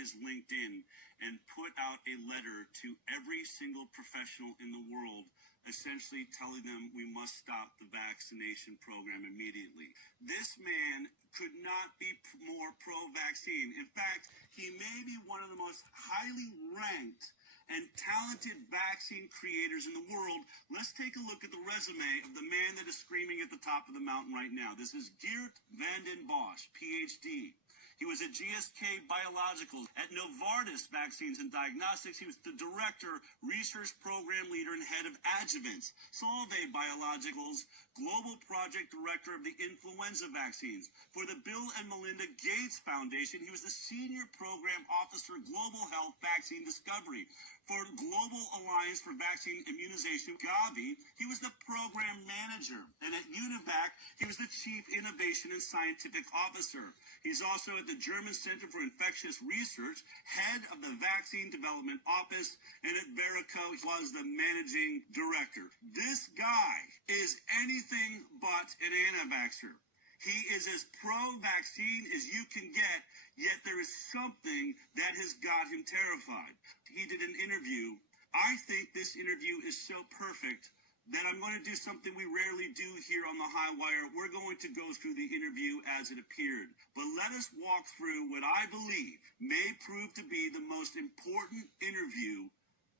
his LinkedIn and put out a letter to every single professional in the world, essentially telling them we must stop the vaccination program immediately. This man could not be more pro-vaccine. In fact, he may be one of the most highly ranked and talented vaccine creators in the world. Let's take a look at the resume of the man that is screaming at the top of the mountain right now. This is Geert Vanden Bossche, PhD. He was at GSK Biologicals, at Novartis Vaccines and Diagnostics. He was the director, research program leader, and head of adjuvants. Solvay Biologicals, global project director of the influenza vaccines. For the Bill and Melinda Gates Foundation, he was the senior program officer, global health vaccine discovery. For Global Alliance for Vaccine Immunization, Gavi, he was the program manager. And at UNIVAC, he was the chief innovation and scientific officer. He's also at the German Center for Infectious Research, head of the Vaccine Development Office, and at Verico, he was the managing director. This guy is anything but an anti-vaxxer. He is as pro-vaccine as you can get, yet there is something that has got him terrified. He did an interview. I think this interview is so perfect that I'm going to do something we rarely do here on the High Wire. We're going to go through the interview as it appeared. But let us walk through what I believe may prove to be the most important interview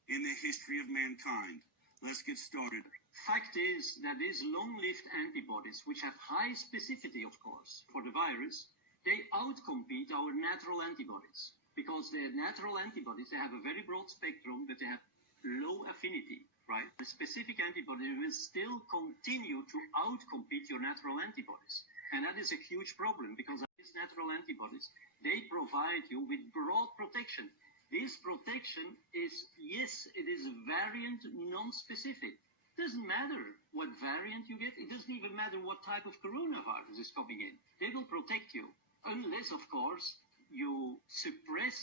in the history of mankind. Let's get started. Fact is that these long-lived antibodies, which have high specificity, of course, for the virus, they outcompete our natural antibodies. Because the natural antibodies, they have a very broad spectrum, but they have low affinity, right? The specific antibody will still continue to outcompete your natural antibodies. And that is a huge problem, because these natural antibodies, they provide you with broad protection. This protection is, yes, it is variant non-specific. It doesn't matter what variant you get. It doesn't even matter what type of coronavirus is coming in. They will protect you, unless, of course, you suppress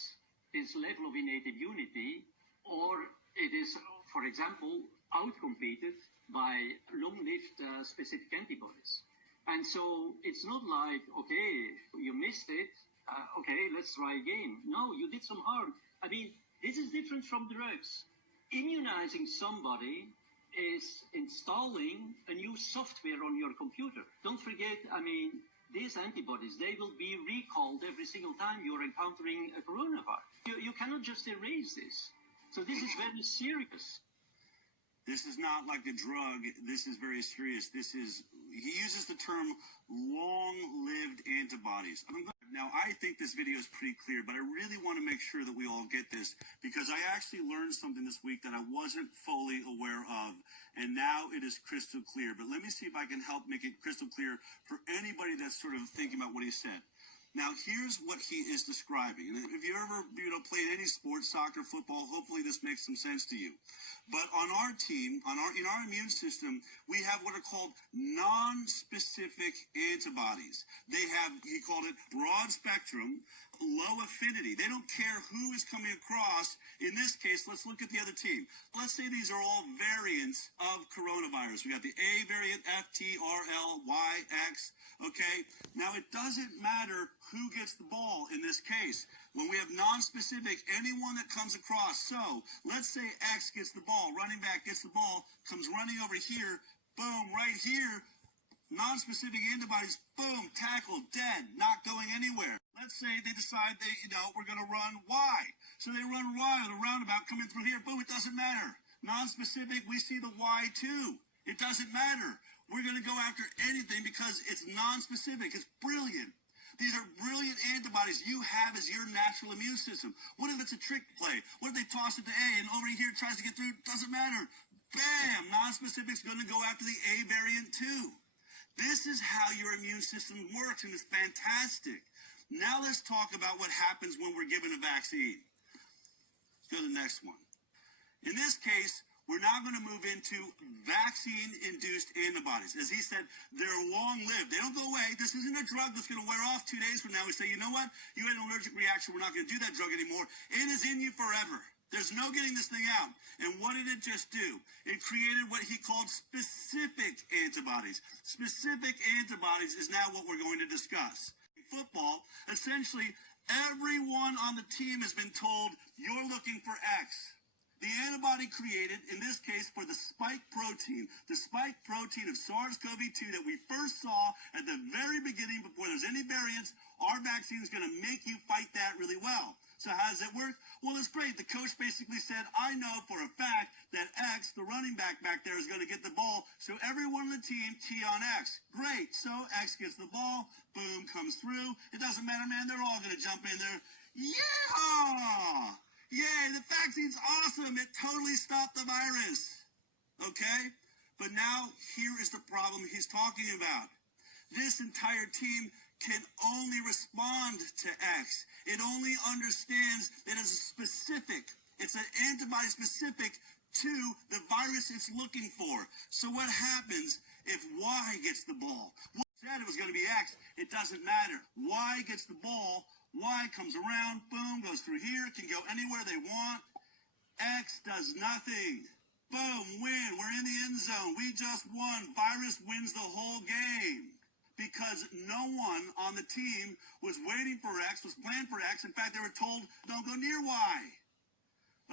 this level of innate immunity, or it is, for example, outcompeted by long-lived specific antibodies. And so it's not like, okay, you missed it, okay, let's try again. No, you did some harm. I mean, this is different from drugs. Immunizing somebody is installing a new software on your computer. Don't forget, I mean, these antibodies, they will be recalled every single time you're encountering a coronavirus. You cannot just erase this. So this is very serious. This is not like a drug. This is very serious. He uses the term long-lived antibodies. Now, I think this video is pretty clear, but I really want to make sure that we all get this, because I actually learned something this week that I wasn't fully aware of, and now it is crystal clear. But let me see if I can help make it crystal clear for anybody that's sort of thinking about what he said. Now, here's what he is describing. And if you ever, played any sports, soccer, football, hopefully this makes some sense to you. But on our team, in our immune system, we have what are called non-specific antibodies. They have, he called it broad spectrum, low affinity. They don't care who is coming across. In this case, let's look at the other team. Let's say these are all variants of coronavirus. We got the A variant, F, T, R, L, Y, X. Okay, now it doesn't matter who gets the ball in this case. When we have non-specific, anyone that comes across, so let's say X gets the ball, running back gets the ball, comes running over here, boom, right here, non-specific antibodies, boom, tackle, dead, not going anywhere. Let's say they decide we're going to run Y. So they run Y on the roundabout coming through here, boom, it doesn't matter. Non-specific, we see the Y too. It doesn't matter. We're going to go after anything because it's non-specific. It's brilliant. These are brilliant antibodies you have as your natural immune system. What if it's a trick play? What if they toss it to A and over here tries to get through? Doesn't matter. Bam! Non-specific's going to go after the A variant too. This is how your immune system works, and it's fantastic. Now let's talk about what happens when we're given a vaccine. Let's go to the next one. In this case, we're now going to move into vaccine-induced antibodies. As he said, they're long-lived. They don't go away. This isn't a drug that's going to wear off 2 days from now. We say, you know what? You had an allergic reaction. We're not going to do that drug anymore. It is in you forever. There's no getting this thing out. And what did it just do? It created what he called specific antibodies. Specific antibodies is now what we're going to discuss. Football, essentially, Everyone on the team has been told, you're looking for X. The antibody created, in this case, for the spike protein of SARS-CoV-2 that we first saw at the very beginning before there's any variants, our vaccine is going to make you fight that really well. So how does it work? Well, it's great. The coach basically said, I know for a fact that X, the running back there, is going to get the ball. So everyone on the team key on X. Great. So X gets the ball. Boom, comes through. It doesn't matter, man. They're all going to jump in there. Yeah! Yay, the vaccine's awesome. It totally stopped the virus. Okay? But now, here is the problem he's talking about. This entire team can only respond to X. It only understands that it's an antibody specific to the virus it's looking for. So what happens if Y gets the ball? Well, said it was going to be X. It doesn't matter. Y gets the ball. Y comes around, boom, goes through here, can go anywhere they want. X does nothing. Boom, win. We're in the end zone. We just won. Virus wins the whole game. Because no one on the team was waiting for X, was planned for X. In fact, they were told, don't go near Y.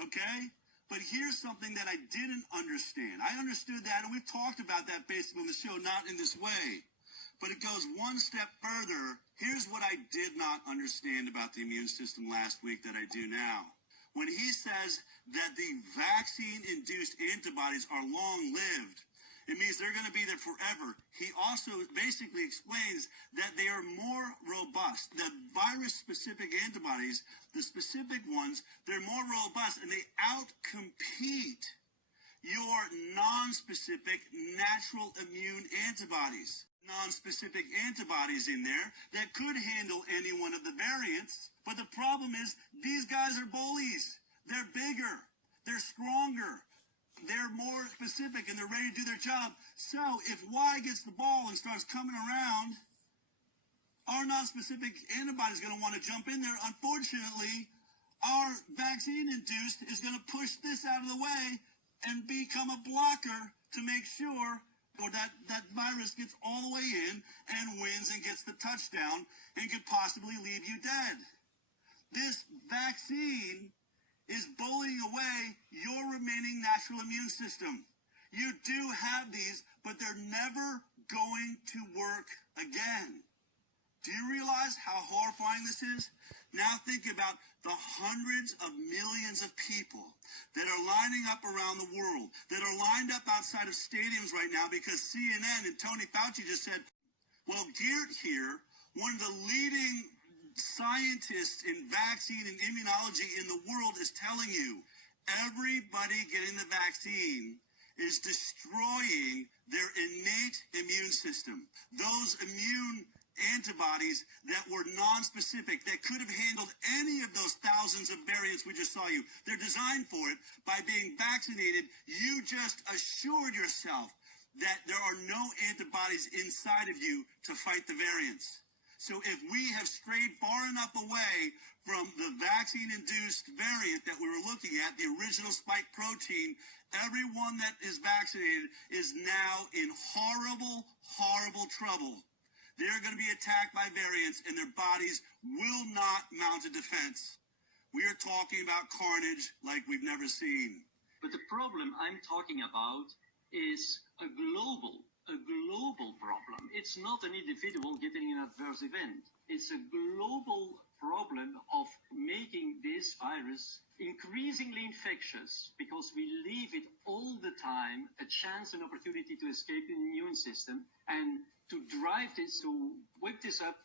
Okay? But here's something that I didn't understand. I understood that, and we've talked about that basically on the show, not in this way. But it goes one step further. Here's what I did not understand about the immune system last week that I do now. When he says that the vaccine-induced antibodies are long-lived, it means they're going to be there forever. He also basically explains that they are more robust. The virus-specific antibodies, the specific ones, they're more robust and they outcompete your non-specific natural immune antibodies. Non-specific antibodies in there that could handle any one of the variants. But the problem is these guys are bullies. They're bigger. They're stronger. They're more specific and they're ready to do their job. So if Y gets the ball and starts coming around, our non-specific antibody is going to want to jump in there. Unfortunately, our vaccine-induced is going to push this out of the way and become a blocker to make sure or that virus gets all the way in and wins and gets the touchdown and could possibly leave you dead. This vaccine is bullying away your remaining natural immune system. You do have these, but they're never going to work again. Do you realize how horrifying this is? Now think about the hundreds of millions of people that are lining up around the world, that are lined up outside of stadiums right now because CNN and Tony Fauci just said, well, Geert here, one of the leading scientists in vaccine and immunology in the world, is telling you everybody getting the vaccine is destroying their innate immune system. Those immune antibodies that were non-specific, that could have handled any of those thousands of variants we just saw you. They're designed for it. By being vaccinated, you just assured yourself that there are no antibodies inside of you to fight the variants. So if we have strayed far enough away from the vaccine-induced variant that we were looking at, the original spike protein, everyone that is vaccinated is now in horrible, horrible trouble. They're going to be attacked by variants, and their bodies will not mount a defense. We are talking about carnage like we've never seen. But the problem I'm talking about is a global problem. It's not an individual getting an adverse event. It's a global problem of making this virus increasingly infectious because we leave it all the time a chance and opportunity to escape the immune system and to drive this, to whip this up,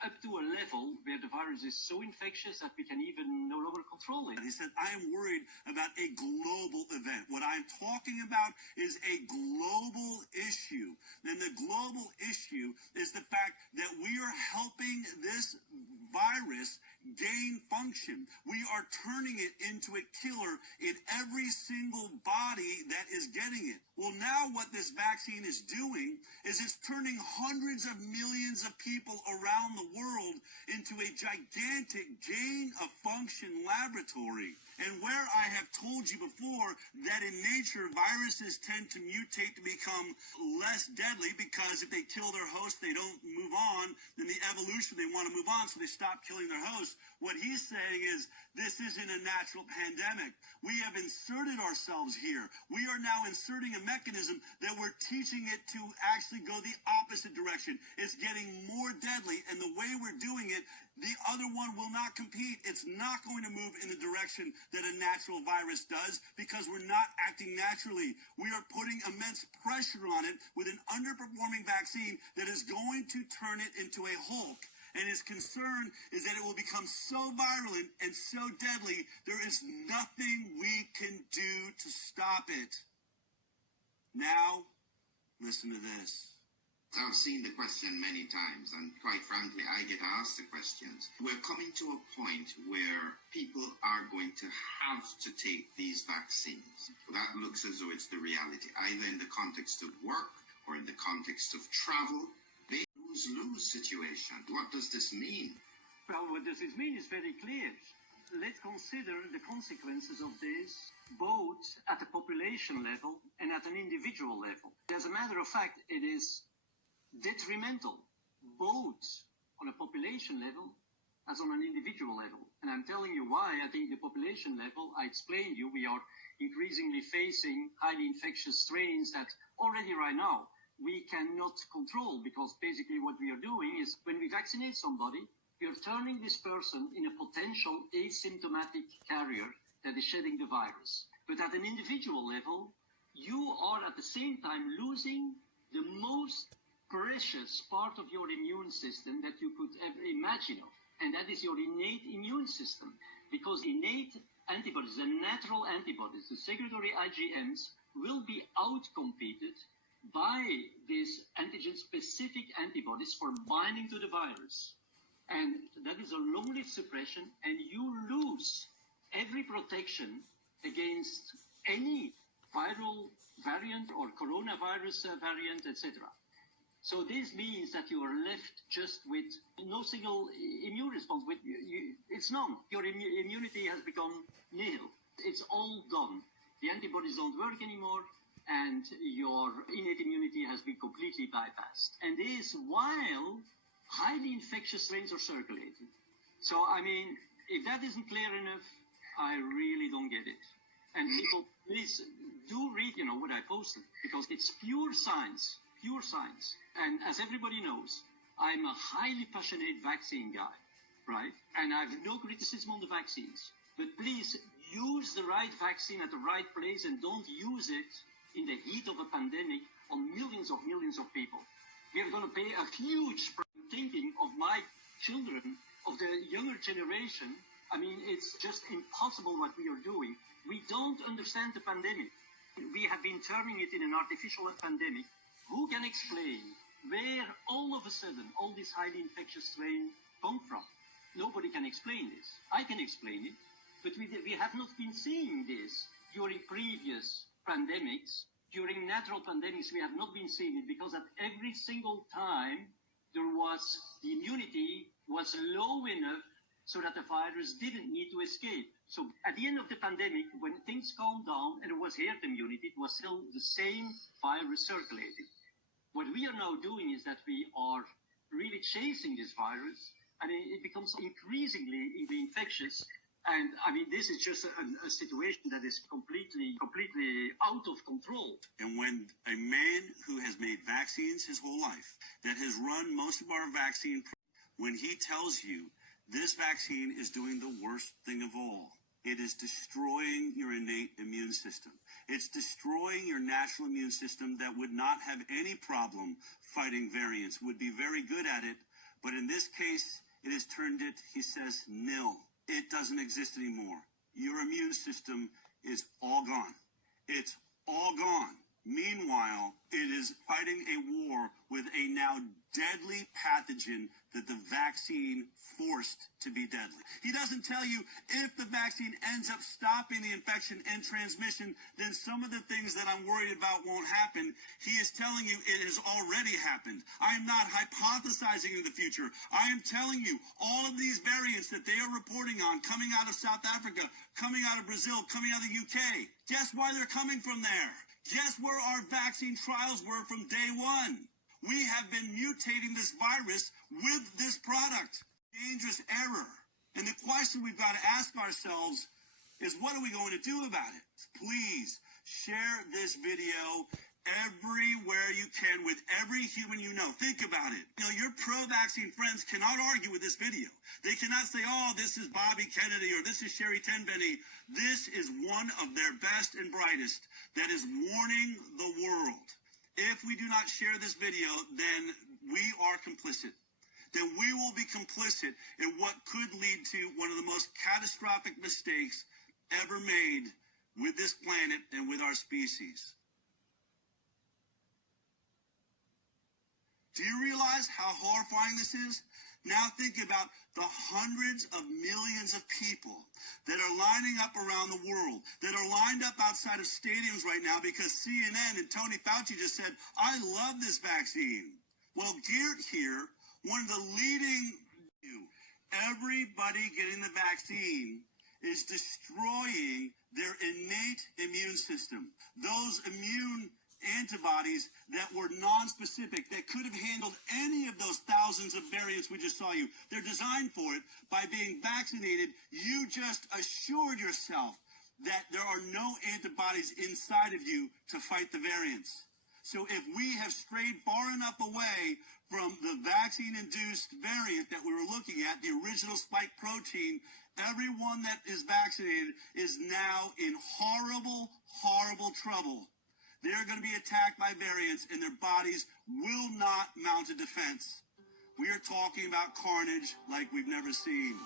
up to a level where the virus is so infectious that we can even no longer control it. He said, I am worried about a global event. What I'm talking about is a global issue. And the global issue is the fact that we are helping this virus gain function. We are turning it into a killer in every single body that is getting it. Well, now what this vaccine is doing is it's turning hundreds of millions of people around the world into a gigantic gain of function laboratory. And where I have told you before that in nature, viruses tend to mutate to become less deadly because if they kill their host, they don't move on, then the evolution, they want to move on, so they stop killing their host. What he's saying is, this isn't a natural pandemic. We have inserted ourselves here. We are now inserting a mechanism that we're teaching it to actually go the opposite direction. It's getting more deadly, and the way we're doing it, the other one will not compete. It's not going to move in the direction that a natural virus does because we're not acting naturally. We are putting immense pressure on it with an underperforming vaccine that is going to turn it into a Hulk. And his concern is that it will become so virulent and so deadly, there is nothing we can do to stop it. Now, listen to this. I've seen the question many times, and quite frankly, I get asked the questions. We're coming to a point where people are going to have to take these vaccines. That looks as though it's the reality, either in the context of work or in the context of travel. They lose-lose situation. What does this mean? Well, what does this mean is very clear. Let's consider the consequences of this, both at a population level and at an individual level. As a matter of fact, it is detrimental, both on a population level as on an individual level. And I'm telling you why. I think the population level, I explained you, we are increasingly facing highly infectious strains that already right now we cannot control, because basically what we are doing is when we vaccinate somebody, we are turning this person in a potential asymptomatic carrier that is shedding the virus. But at an individual level, you are at the same time losing the most precious part of your immune system that you could ever imagine of, and that is your innate immune system. Because innate antibodies, the natural antibodies, the secretory IgMs, will be outcompeted by these antigen-specific antibodies for binding to the virus. And that is a long-lived suppression, and you lose every protection against any viral variant or coronavirus variant, etc. So this means that you are left just with no single immune response. It's none. Your immunity has become nil. It's all gone. The antibodies don't work anymore, and your innate immunity has been completely bypassed. And this while highly infectious strains are circulating. So, I mean, if that isn't clear enough, I really don't get it. And people, please do read, what I posted, because it's pure science. Pure science. And as everybody knows, I'm a highly passionate vaccine guy, right? And I have no criticism on the vaccines. But please use the right vaccine at the right place and don't use it in the heat of a pandemic on millions of people. We are going to pay a huge price. Thinking of my children, of the younger generation, I mean, it's just impossible what we are doing. We don't understand the pandemic. We have been turning it in an artificial pandemic. Who can explain where all of a sudden all this highly infectious strain come from? Nobody can explain this. I can explain it, but we have not been seeing this during previous pandemics. During natural pandemics, we have not been seeing it because at every single time the immunity was low enough so that the virus didn't need to escape. So at the end of the pandemic, when things calmed down and there was herd immunity, it was still the same virus circulating. What we are now doing is that we are really chasing this virus, and it becomes increasingly infectious. And I mean, this is just a situation that is completely out of control. And when a man who has made vaccines his whole life, that has run most of our vaccine, when he tells you this vaccine is doing the worst thing of all, it is destroying your innate immune system. It's destroying your natural immune system that would not have any problem fighting variants, would be very good at it. But in this case, it has turned it, he says, nil. It doesn't exist anymore. Your immune system is all gone. It's all gone. Meanwhile, it is fighting a war with a now deadly pathogen that the vaccine forced to be deadly. He doesn't tell you if the vaccine ends up stopping the infection and transmission, then some of the things that I'm worried about won't happen. He is telling you it has already happened. I am not hypothesizing in the future. I am telling you all of these variants that they are reporting on coming out of South Africa, coming out of Brazil, coming out of the UK. Guess why they're coming from there? Guess where our vaccine trials were from day one? We have been mutating this virus with this product. Dangerous error. And the question we've got to ask ourselves is, what are we going to do about it? Please share this video everywhere you can with every human you know. Think about it. You know, your pro-vaccine friends cannot argue with this video. They cannot say, oh, this is Bobby Kennedy or this is Sherry Tenpenny. This is one of their best and brightest that is warning the world. If we do not share this video, then we are complicit. Then we will be complicit in what could lead to one of the most catastrophic mistakes ever made with this planet and with our species. Do you realize how horrifying this is? Now think about the hundreds of millions of people that are lining up around the world, that are lined up outside of stadiums right now because CNN and Tony Fauci just said, I love this vaccine. Well, Geert here, one of the leading, everybody getting the vaccine is destroying their innate immune system. Those immune antibodies that were non-specific, that could have handled any of those thousands of variants we just saw you. They're designed for it. By being vaccinated, you just assured yourself that there are no antibodies inside of you to fight the variants. So if we have strayed far enough away from the vaccine-induced variant that we were looking at, the original spike protein, everyone that is vaccinated is now in horrible, horrible trouble. They're going to be attacked by variants, and their bodies will not mount a defense. We are talking about carnage like we've never seen.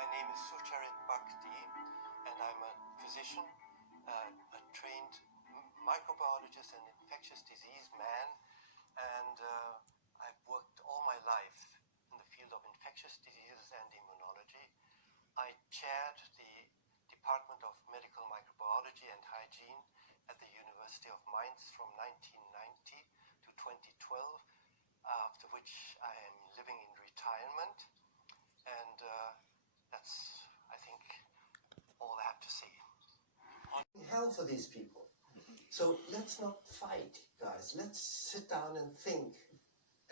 My name is Sucharit Bhakti, and I'm a physician, a trained microbiologist and infectious disease man, and I've worked all my life in the field of infectious diseases and immunology. I chaired the Department of Medical Microbiology and Hygiene at the University of Mainz from 1990 to 2012, after which I am living in retirement, and that's, I think, all I have to say. Hell for these people. So let's not fight, guys. Let's sit down and think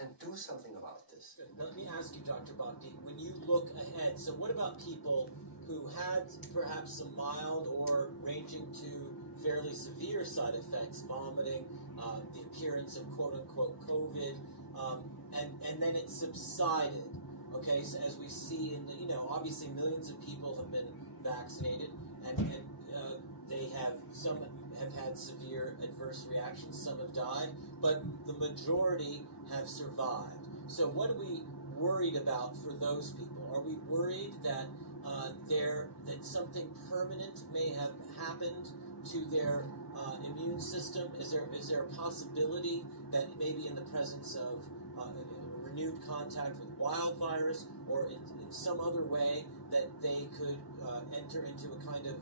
and do something about this. Let me ask you, Dr. Bhakti, when you look ahead, so what about people who had perhaps some mild or ranging to fairly severe side effects, vomiting, the appearance of quote-unquote COVID, and then it subsided? Okay, so as we see in the, obviously millions of people have been vaccinated, and they have, some have had severe adverse reactions, some have died, but the majority have survived. So what are we worried about for those people? Are we worried that that something permanent may have happened to their immune system? Is there a possibility that maybe in the presence of renewed contact with wild virus, or in some other way that they could enter into a kind of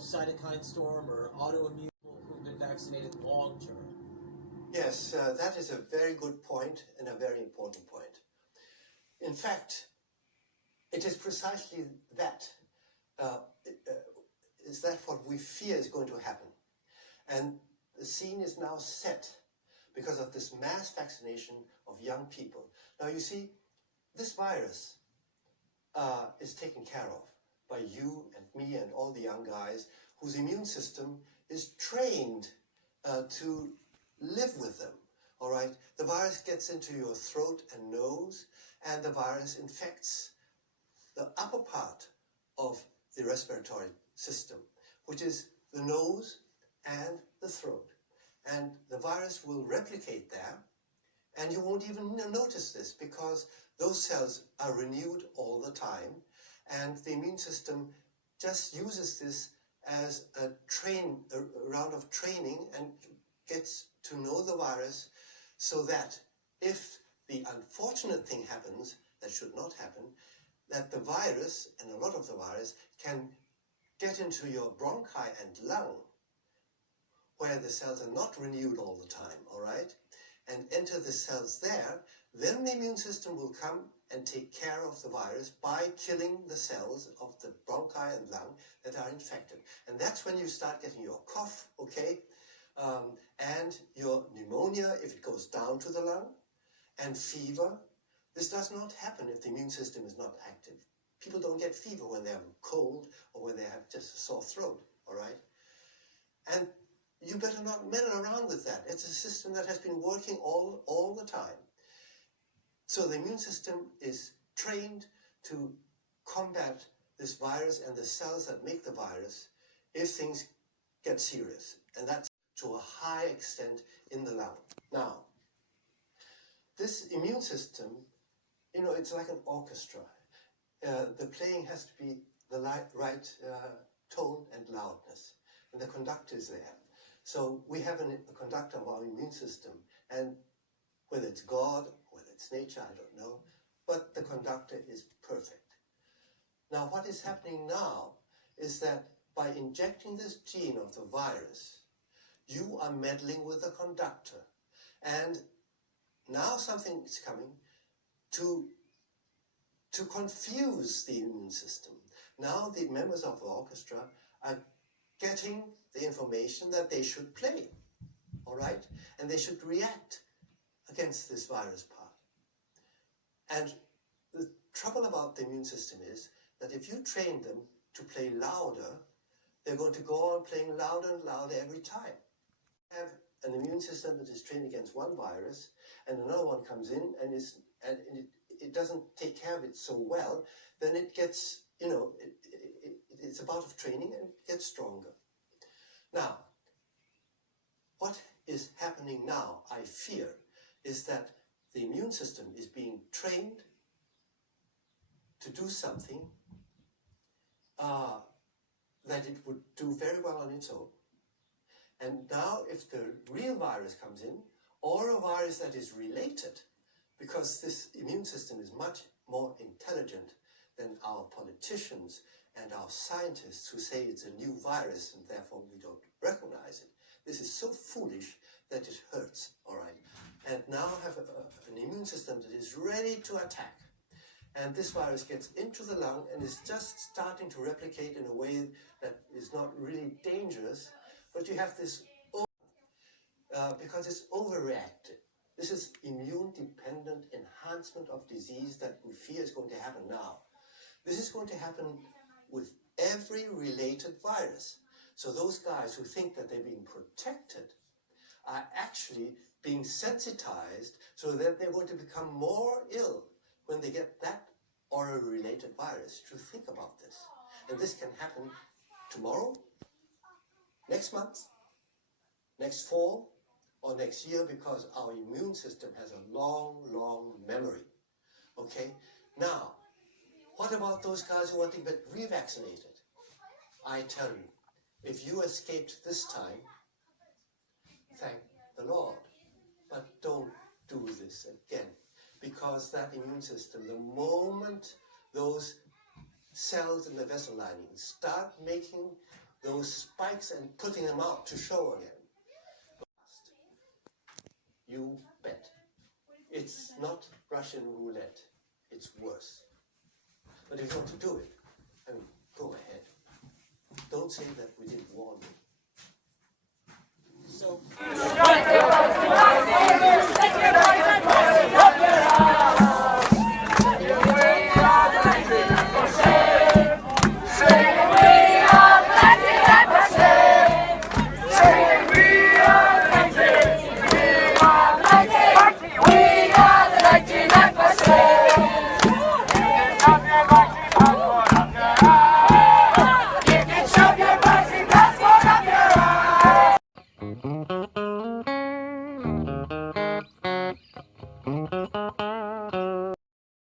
cytokine storm or autoimmune who've been vaccinated long term? Yes, that is a very good point and a very important point. In fact, it is precisely that. Is that what we fear is going to happen? And the scene is now set because of this mass vaccination of young people. Now you see, this virus is taken care of by you and me and all the young guys whose immune system is trained to live with them. All right, the virus gets into your throat and nose, and the virus infects the upper part of the respiratory system, which is the nose and the throat. And the virus will replicate there, and you won't even notice this because those cells are renewed all the time, and the immune system just uses this as a round of training and gets to know the virus, so that if the unfortunate thing happens, that should not happen, that the virus, and a lot of the virus, can get into your bronchi and lung, where the cells are not renewed all the time, all right, and enter the cells there, then the immune system will come and take care of the virus by killing the cells of the bronchi and lung that are infected. And that's when you start getting your cough, okay, and your pneumonia if it goes down to the lung, and fever. This does not happen if the immune system is not active. People don't get fever when they have a cold or when they have just a sore throat, all right? And you better not meddle around with that. It's a system that has been working all the time. So the immune system is trained to combat this virus and the cells that make the virus if things get serious. And that's to a high extent in the lung. Now, this immune system, you know, it's like an orchestra. The playing has to be the right tone and loudness, and the conductor is there. So we have a conductor of our immune system, and whether it's God, whether it's nature, I don't know, but the conductor is perfect. Now, what is happening now is that by injecting this gene of the virus, you are meddling with the conductor. And now something is coming to confuse the immune system. Now the members of the orchestra are getting the information that they should play, all right? And they should react against this virus part. And the trouble about the immune system is that if you train them to play louder, they're going to go on playing louder and louder every time. Have an immune system that is trained against one virus, and another one comes in and it doesn't take care of it so well, then it gets, you know, it's a bout of training and it gets stronger. Now, what is happening now, I fear, is that the immune system is being trained to do something that it would do very well on its own. And now if the real virus comes in, or a virus that is related, because this immune system is much more intelligent than our politicians and our scientists who say it's a new virus and therefore we don't recognize it. This is so foolish that it hurts, all right? And now have an immune system that is ready to attack. And this virus gets into the lung and is just starting to replicate in a way that is not really dangerous, but you have this because it's overreacted. This is immune-dependent enhancement of disease that we fear is going to happen now. This is going to happen with every related virus. So those guys who think that they're being protected are actually being sensitized so that they're going to become more ill when they get that or a related virus. To think about this. And this can happen tomorrow, next month, next fall, or next year, because our immune system has a long, long memory. Okay? Now, what about those guys who want to get revaccinated? I tell you, if you escaped this time, thank the Lord. But don't do this again, because that immune system, the moment those cells in the vessel lining start making those spikes and putting them out to show again, you bet. It's not Russian roulette. It's worse. But if you want to do it, I mean, go ahead. Don't say that we didn't warn you. So